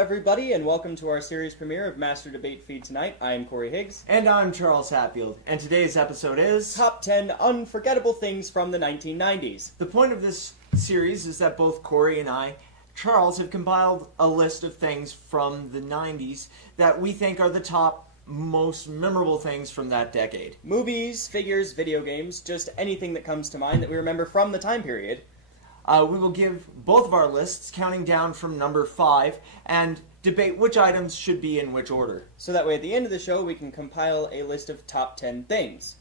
everybody, and welcome to our series premiere of Master Debate Feed tonight. I'm Corey Higgs. And I'm Charles Hatfield. And today's episode is... Top 10 Unforgettable Things from the 1990s. The point of this series is that both Corey and I, Charles, have compiled a list of things from the 90s that we think are the top most memorable things from that decade. Movies, figures, video games, just anything that comes to mind that we remember from the time period. We will give both of our lists, counting down from number 5, and debate which items should be in which order. So that way at the end of the show we can compile a list of top 10 things.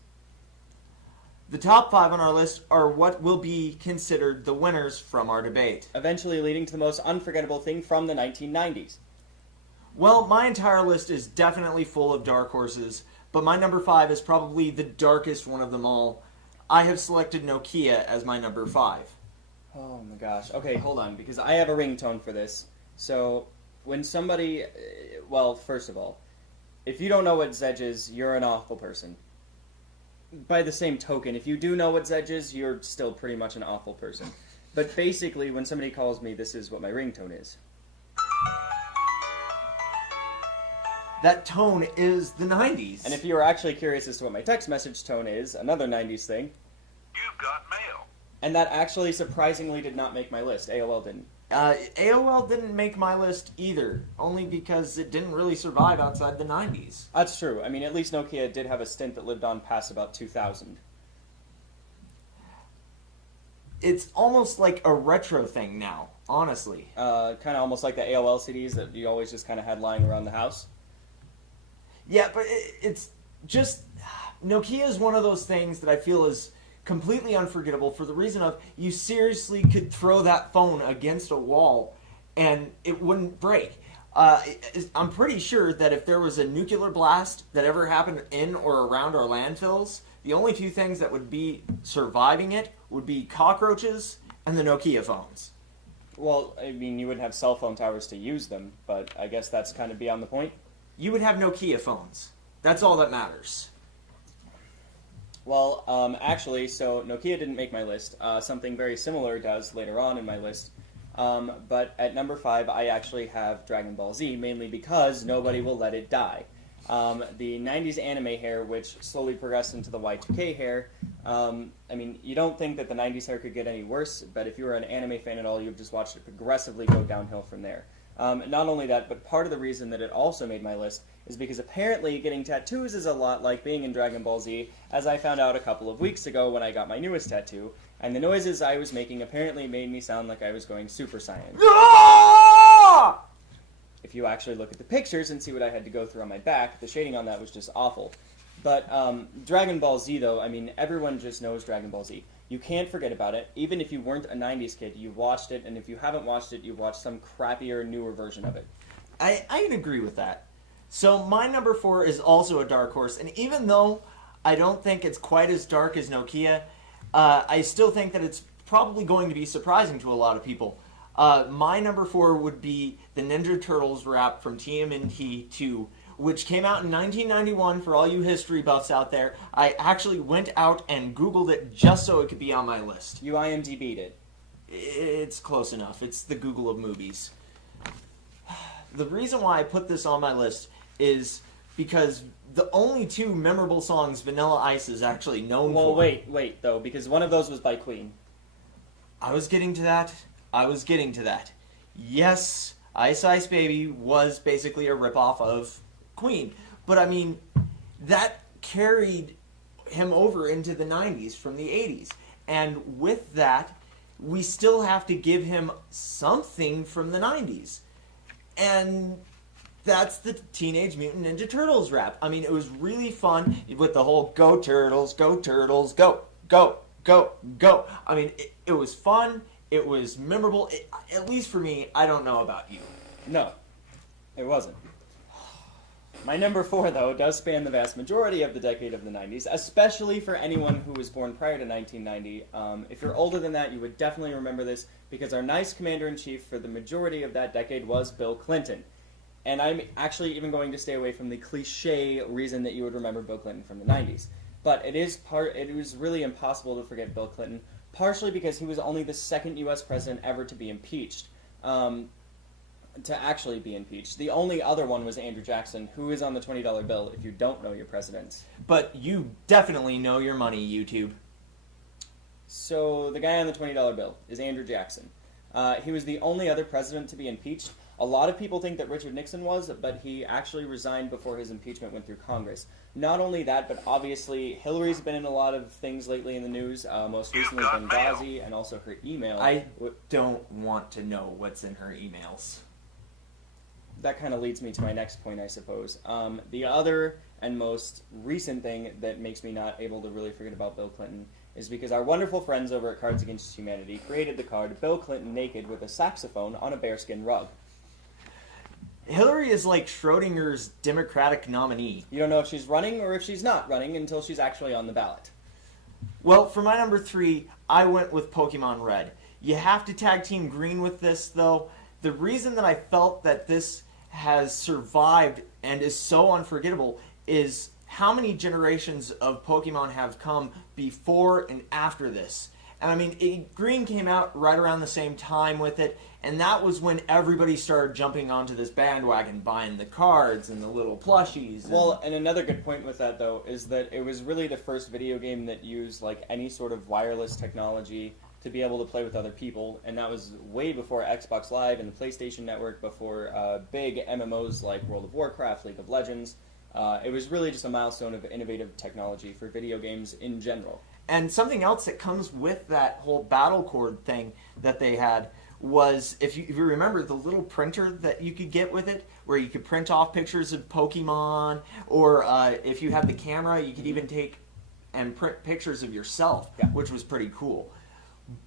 The top 5 on our list are what will be considered the winners from our debate. Eventually leading to the most unforgettable thing from the 1990s. Well, my entire list is definitely full of dark horses, but my number 5 is probably the darkest one of them all. I have selected Nokia as my number 5. Oh my gosh. Okay, hold on, because I have a ringtone for this. So, when somebody... Well, first of all, if you don't know what Zedge is, you're an awful person. By the same token, if you do know what Zedge is, you're still pretty much an awful person. But basically, when somebody calls me, this is what my ringtone is. That tone is the 90s. And if you were actually curious as to what my text message tone is, another 90s thing... You've got mail. And that actually surprisingly did not make my list. AOL didn't. AOL didn't make my list either, only because it didn't really survive outside the 90s. That's true. I mean, at least Nokia did have a stint that lived on past about 2000. It's almost like a retro thing now, honestly. Kind of almost like the AOL CDs that you always just kind of had lying around the house. Yeah, but it's just... Nokia is one of those things that I feel is completely unforgettable for the reason of you seriously could throw that phone against a wall and it wouldn't break. I'm pretty sure that if there was a nuclear blast that ever happened in or around our landfills, the only two things that would be surviving it would be cockroaches and the Nokia phones. Well, I mean, you wouldn't have cell phone towers to use them, but I guess that's kind of beyond the point. You would have Nokia phones. That's all that matters. Well, actually, so Nokia didn't make my list. Something very similar does later on in my list. But at number 5, I actually have Dragon Ball Z, mainly because nobody will let it die. The 90s anime hair, which slowly progressed into the Y2K hair. I mean, you don't think that the 90s hair could get any worse, but if you were an anime fan at all, you've just watched it progressively go downhill from there. Not only that, but part of the reason that it also made my list is because apparently getting tattoos is a lot like being in Dragon Ball Z, as I found out a couple of weeks ago when I got my newest tattoo, and the noises I was making apparently made me sound like I was going Super Saiyan. Ah! If you actually look at the pictures and see what I had to go through on my back, the shading on that was just awful. But Dragon Ball Z, though, I mean, everyone just knows Dragon Ball Z. You can't forget about it. Even if you weren't a 90s kid, you watched it, and if you haven't watched it, you've watched some crappier, newer version of it. I can agree with that. So my number 4 is also a dark horse, and even though I don't think it's quite as dark as Nokia, I still think that it's probably going to be surprising to a lot of people. My number 4 would be the Ninja Turtles rap from TMNT 2, which came out in 1991 for all you history buffs out there. I actually went out and Googled it just so it could be on my list. You IMDb'd it. It's close enough. It's the Google of movies. The reason why I put this on my list is because the only 2 memorable songs Vanilla Ice is actually known for... Well, wait, though, because one of those was by Queen. I was getting to that. Yes, Ice Ice Baby was basically a ripoff of Queen. But, I mean, that carried him over into the 90s from the 80s. And with that, we still have to give him something from the 90s. And that's the Teenage Mutant Ninja Turtles rap. I mean, it was really fun with the whole go Turtles, go, go, go, go. I mean, it was fun. It was memorable. At least for me, I don't know about you. No, it wasn't. My number 4, though, does span the vast majority of the decade of the 90s, especially for anyone who was born prior to 1990. If you're older than that, you would definitely remember this, because our nice commander-in-chief for the majority of that decade was Bill Clinton. And I'm actually even going to stay away from the cliche reason that you would remember Bill Clinton from the 90s. But it was really impossible to forget Bill Clinton, partially because he was only the second U.S. president ever to be impeached. to actually be impeached. The only other one was Andrew Jackson, who is on the $20 bill if you don't know your president. But you definitely know your money, YouTube. So the guy on the $20 bill is Andrew Jackson. He was the only other president to be impeached. A lot of people think that Richard Nixon was, but he actually resigned before his impeachment went through Congress. Not only that, but obviously Hillary's been in a lot of things lately in the news. Most recently Benghazi and also her email. I don't want to know what's in her emails. That kind of leads me to my next point, I suppose. The other and most recent thing that makes me not able to really forget about Bill Clinton is because our wonderful friends over at Cards Against Humanity created the card Bill Clinton naked with a saxophone on a bearskin rug. Hillary is like Schrodinger's Democratic nominee. You don't know if she's running or if she's not running until she's actually on the ballot. Well, for my number 3, I went with Pokemon Red. You have to tag team green with this, though. The reason that I felt that this has survived and is so unforgettable is how many generations of Pokemon have come before and after this. And I mean, green came out right around the same time with it, and that was when everybody started jumping onto this bandwagon, buying the cards and the little plushies. Well, and another good point with that, though, is that it was really the first video game that used like any sort of wireless technology to be able to play with other people, and that was way before Xbox Live and the PlayStation Network, before big MMOs like World of Warcraft, League of Legends. It was really just a milestone of innovative technology for video games in general. And something else that comes with that whole battle cord thing that they had was, if you remember, the little printer that you could get with it, where you could print off pictures of Pokemon, or if you had the camera, you could even take and print pictures of yourself, which was pretty cool.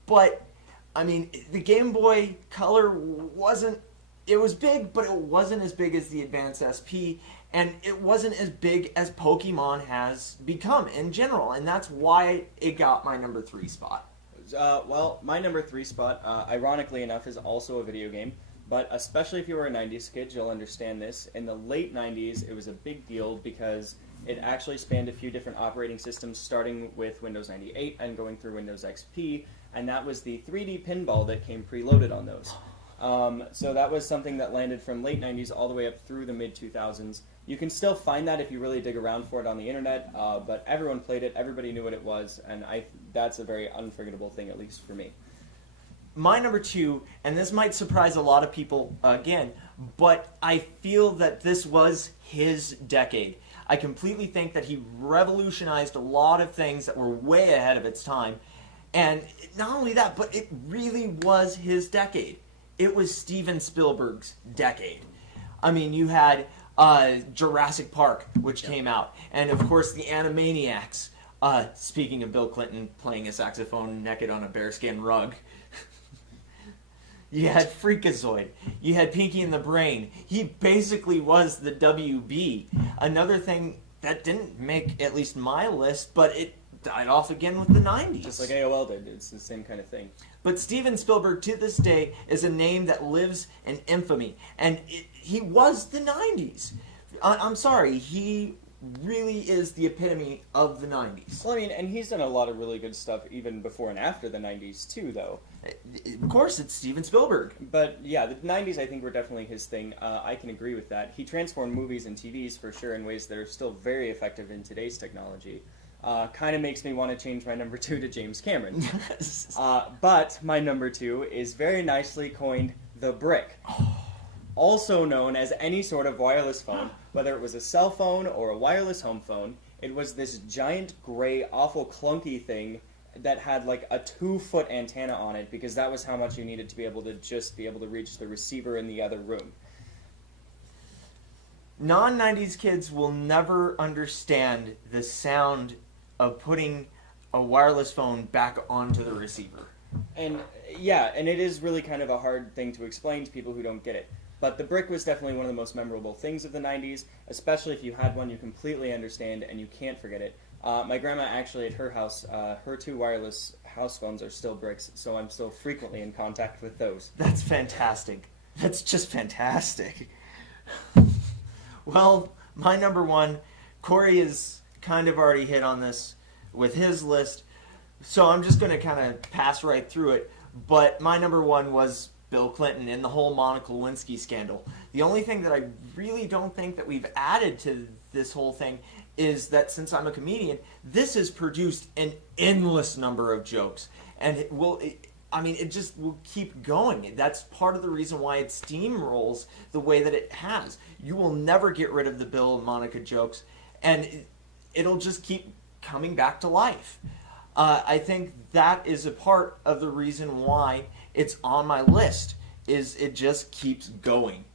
But, I mean, the Game Boy Color wasn't, it was big, but it wasn't as big as the Advance SP, and it wasn't as big as Pokemon has become in general, and that's why it got my number 3 spot. Well, my number 3 spot, ironically enough, is also a video game, but especially if you were a 90s kid, you'll understand this. In the late 90s, it was a big deal because it actually spanned a few different operating systems, starting with Windows 98 and going through Windows XP, and that was the 3D pinball that came preloaded on those. So that was something that landed from late 90s all the way up through the mid-2000s. You can still find that if you really dig around for it on the internet, but everyone played it, everybody knew what it was, and that's a very unforgettable thing, at least for me. My number 2, and this might surprise a lot of people again, but I feel that this was his decade. I completely think that he revolutionized a lot of things that were way ahead of its time, and not only that, but it really was his decade. It was Steven Spielberg's decade. I mean, you had Jurassic Park, which came out, and of course the Animaniacs. Speaking of Bill Clinton playing a saxophone naked on a bearskin rug. You had Freakazoid. You had Pinky and the Brain. He basically was the WB. Another thing that didn't make at least my list, but it died off again with the 90s. Just like AOL did. It's the same kind of thing. But Steven Spielberg, to this day, is a name that lives in infamy. And he was the 90s. I'm sorry, he really is the epitome of the 90s. Well, I mean, and he's done a lot of really good stuff even before and after the 90s, too, though. Of course, it's Steven Spielberg. But, yeah, the 90s, I think, were definitely his thing. I can agree with that. He transformed movies and TVs, for sure, in ways that are still very effective in today's technology. Kind of makes me want to change my number 2 to James Cameron. But my number 2 is very nicely coined the Brick. Also known as any sort of wireless phone, whether it was a cell phone or a wireless home phone. It was this giant, gray, awful, clunky thing that had like a 2-foot antenna on it, because that was how much you needed to be able to reach the receiver in the other room. Non-90s kids will never understand the sound of putting a wireless phone back onto the receiver. And yeah, and it is really kind of a hard thing to explain to people who don't get it. But the Brick was definitely one of the most memorable things of the 90s, especially if you had one you completely understand and you can't forget it. My grandma actually, at her house, her 2 wireless house phones are still Bricks, so I'm still frequently in contact with those. That's fantastic. That's just fantastic. Well, my number 1, Corey has kind of already hit on this with his list, so I'm just going to kind of pass right through it. But my number 1 was Bill Clinton and the whole Monica Lewinsky scandal. The only thing that I really don't think that we've added to this whole thing is that since I'm a comedian, this has produced an endless number of jokes. And it just will keep going. That's part of the reason why it steamrolls the way that it has. You will never get rid of the Bill and Monica jokes, and it'll just keep coming back to life. I think that is a part of the reason why it's on my list, is it just keeps going.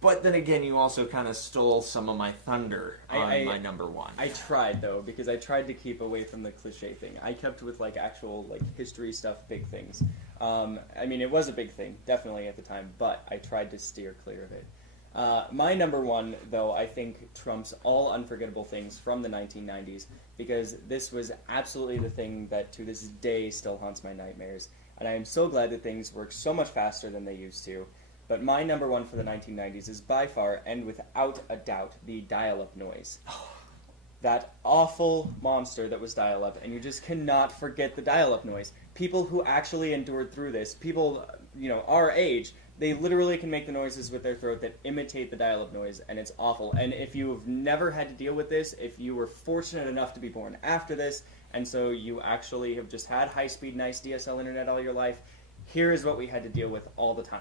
But then again, you also kind of stole some of my thunder on my number one. I tried, though, because I tried to keep away from the cliche thing. I kept with, actual, history stuff, big things. It was a big thing, definitely at the time, but I tried to steer clear of it. My number one, though, I think trumps all Unforgettable Things from the 1990s, because this was absolutely the thing that, to this day, still haunts my nightmares. And I am so glad that things work so much faster than they used to. But my number one for the 1990s is by far, and without a doubt, the dial-up noise. That awful monster that was dial-up, and you just cannot forget the dial-up noise. People who actually endured through this, people, our age, they literally can make the noises with their throat that imitate the dial-up noise, and it's awful. And if you've never had to deal with this, if you were fortunate enough to be born after this, and so you actually have just had high-speed, nice DSL internet all your life, here is what we had to deal with all the time.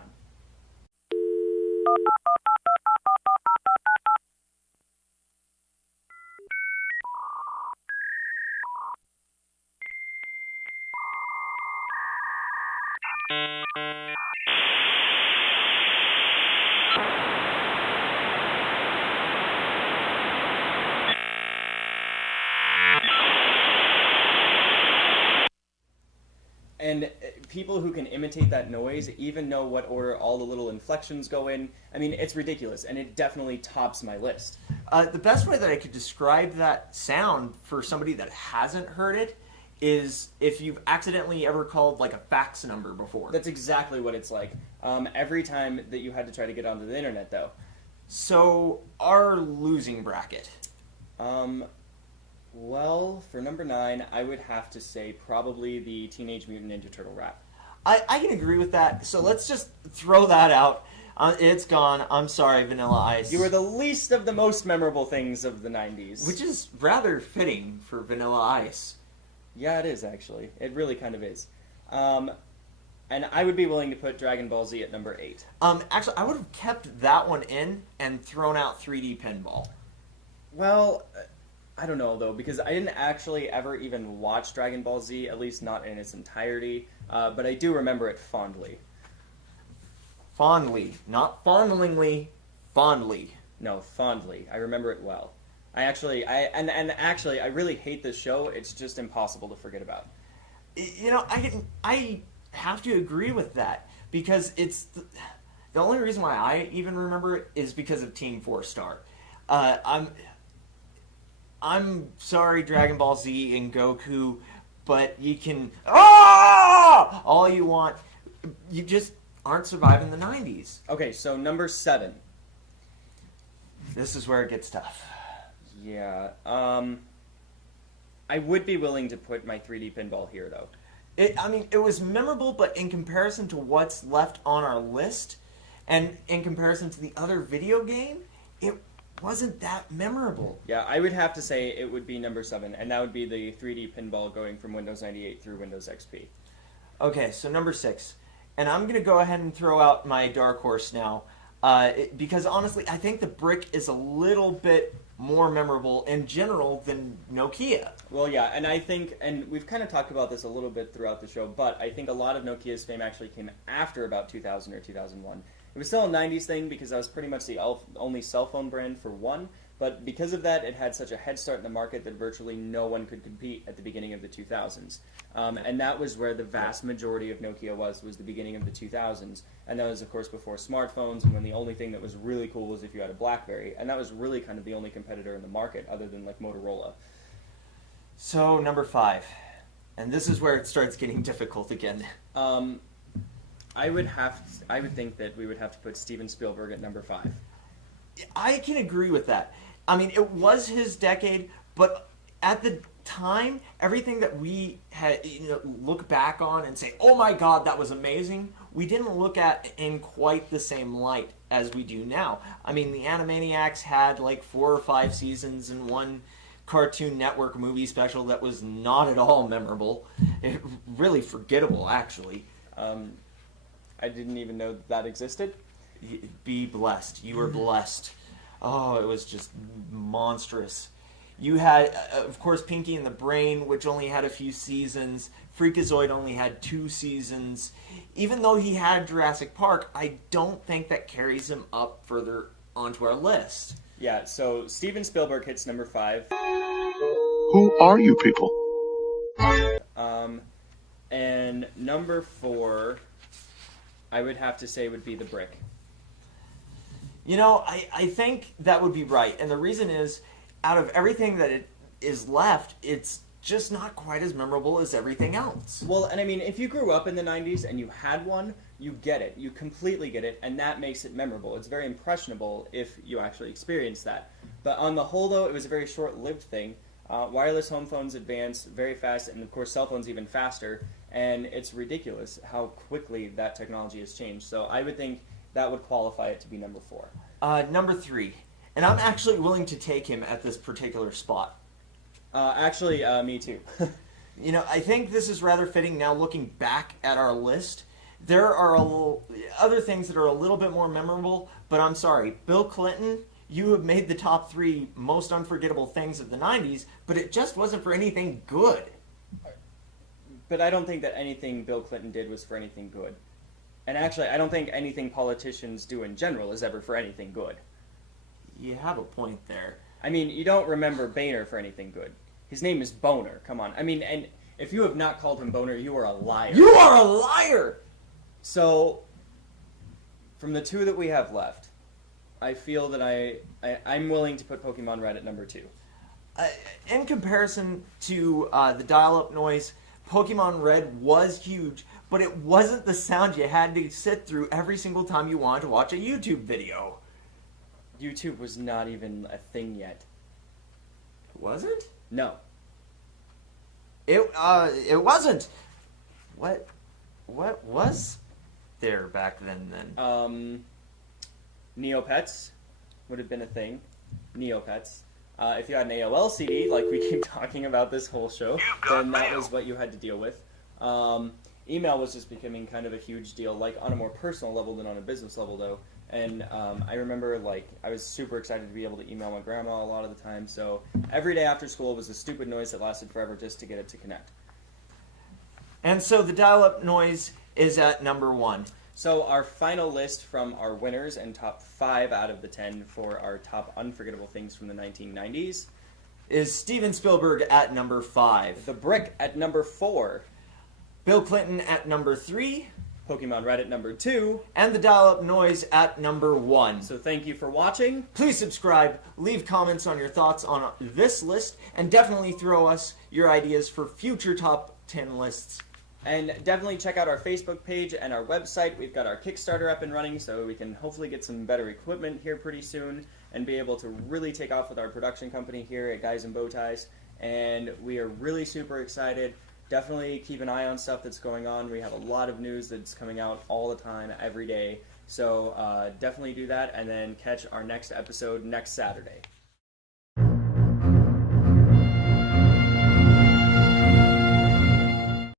And people who can imitate that noise even know what order all the little inflections go in. It's ridiculous, and it definitely tops my list. The best way that I could describe that sound for somebody that hasn't heard it is if you've accidentally ever called a fax number before. That's exactly what it's like. Every time that you had to try to get onto the internet, though. So, our losing bracket. Well, for number 9, I would have to say probably the Teenage Mutant Ninja Turtle rap. I can agree with that. So let's just throw that out. It's gone. I'm sorry, Vanilla Ice. You were the least of the most memorable things of the 90s. Which is rather fitting for Vanilla Ice. Yeah, it is, actually. It really kind of is. And I would be willing to put Dragon Ball Z at number 8. Actually, I would have kept that one in and thrown out 3D Pinball. Well, I don't know, though, because I didn't actually ever even watch Dragon Ball Z, at least not in its entirety, but I do remember it fondly. Fondly. Not fondlingly. Fondly. No, fondly. I remember it well. I really hate this show. It's just impossible to forget about. I have to agree with that, because it's the only reason why I even remember it is because of Team 4-Star. I'm sorry, Dragon Ball Z and Goku, but you can all you want. You just aren't surviving the 90s. Okay, so number 7. This is where it gets tough. Yeah. I would be willing to put my 3D Pinball here, though. It was memorable, but in comparison to what's left on our list, and in comparison to the other video game, it wasn't that memorable. Yeah, I would have to say it would be number 7, and that would be the 3D Pinball going from Windows 98 through Windows XP. Okay, so number 6. And I'm going to go ahead and throw out my dark horse now, because honestly, I think the Brick is a little bit more memorable in general than Nokia. Well, yeah, and I think, and we've kind of talked about this a little bit throughout the show, but I think a lot of Nokia's fame actually came after about 2000 or 2001. It was still a 90s thing because that was pretty much the only cell phone brand for one, but because of that, it had such a head start in the market that virtually no one could compete at the beginning of the 2000s. And that was where the vast majority of Nokia was the beginning of the 2000s. And that was, of course, before smartphones, and when the only thing that was really cool was if you had a BlackBerry. And that was really kind of the only competitor in the market, other than, Motorola. So, number 5. And this is where it starts getting difficult again. I would think that we would have to put Steven Spielberg at number 5. I can agree with that. It was his decade, but at the time, everything that we had, look back on and say, oh my god, that was amazing, we didn't look at in quite the same light as we do now. I mean, the Animaniacs had like 4 or 5 seasons and one Cartoon Network movie special that was not at all memorable. Really forgettable, actually. I didn't even know that existed. Be blessed. You were blessed. Oh, it was just monstrous. You had, of course, Pinky and the Brain, which only had a few seasons. Freakazoid only had 2 seasons. Even though he had Jurassic Park, I don't think that carries him up further onto our list. Yeah, so Steven Spielberg hits number 5. Who are you people? And number 4, I would have to say would be The Brick. I think that would be right. And the reason is, out of everything that it is left, it's just not quite as memorable as everything else. Well, and I mean, if you grew up in the 90s and you had one, you get it. You completely get it, and that makes it memorable. It's very impressionable if you actually experience that. But on the whole, though, it was a very short-lived thing. Wireless home phones advance very fast, and of course cell phones even faster, and it's ridiculous how quickly that technology has changed. So I would think that would qualify it to be number 4. Number 3. And I'm actually willing to take him at this particular spot. Actually, me too. I think this is rather fitting now looking back at our list. There are other things that are a little bit more memorable, but I'm sorry. Bill Clinton, you have made the top 3 most unforgettable things of the 90s, but it just wasn't for anything good. But I don't think that anything Bill Clinton did was for anything good. And actually, I don't think anything politicians do in general is ever for anything good. You have a point there. I mean, you don't remember Boehner for anything good. His name is Boner, come on. I mean, and if you have not called him Boner, you are a liar. You are a liar! So, from the 2 that we have left, I feel that I'm willing to put Pokemon Red at number 2. In comparison to the dial-up noise, Pokemon Red was huge, but it wasn't the sound you had to sit through every single time you wanted to watch a YouTube video. YouTube was not even a thing yet. Was it? No. It wasn't. What was there back then? Neopets would have been a thing. Neopets. If you had an AOL CD, like we keep talking about this whole show, then that was what you had to deal with. Email was just becoming kind of a huge deal, like on a more personal level than on a business level, though. And I remember, like, I was super excited to be able to email my grandma a lot of the time, so every day after school was a stupid noise that lasted forever just to get it to connect. And so the dial-up noise is at number 1. So our final list from our winners and top 5 out of the 10 for our top unforgettable things from the 1990s is Steven Spielberg at number 5. The Brick at number 4. Bill Clinton at number 3. Pokemon Red at number 2. And the dial-up noise at number 1. So thank you for watching. Please subscribe, leave comments on your thoughts on this list, and definitely throw us your ideas for future top 10 lists. And definitely check out our Facebook page and our website. We've got our Kickstarter up and running, so we can hopefully get some better equipment here pretty soon and be able to really take off with our production company here at Guys in Bow Ties. And we are really super excited. Definitely keep an eye on stuff that's going on. We have a lot of news that's coming out all the time, every day. So definitely do that, and then catch our next episode next Saturday.